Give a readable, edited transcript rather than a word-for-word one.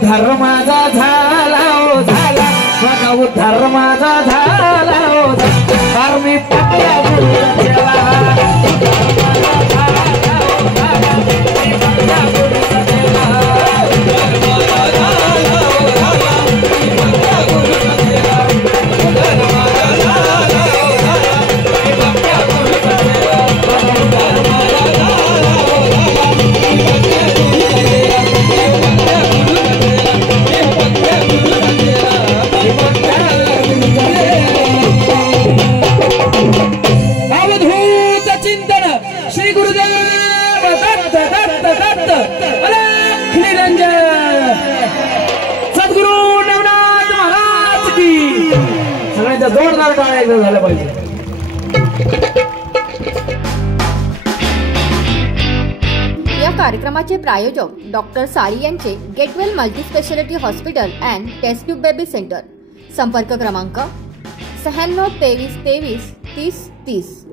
उद्धार माझा झाला ओ झाला, बघा उद्धार माझा झाला ओ झाला, मी पक्क्या गुरुचा चेला, श्री गुरुदेव दत्त दत्त दत्त अलख निरंजन सद्गुरु नवनाथ महाराज की सगळ्यांचा जोरदार टाळ्या एकदा झाला पाहिजे। या कार्यक्रमाचे प्रायोजक डॉक्टर साळी यांचे get well multispeciality hospital and test tube baby centre. संपर्क क्रमांक 96 23 23 30 30।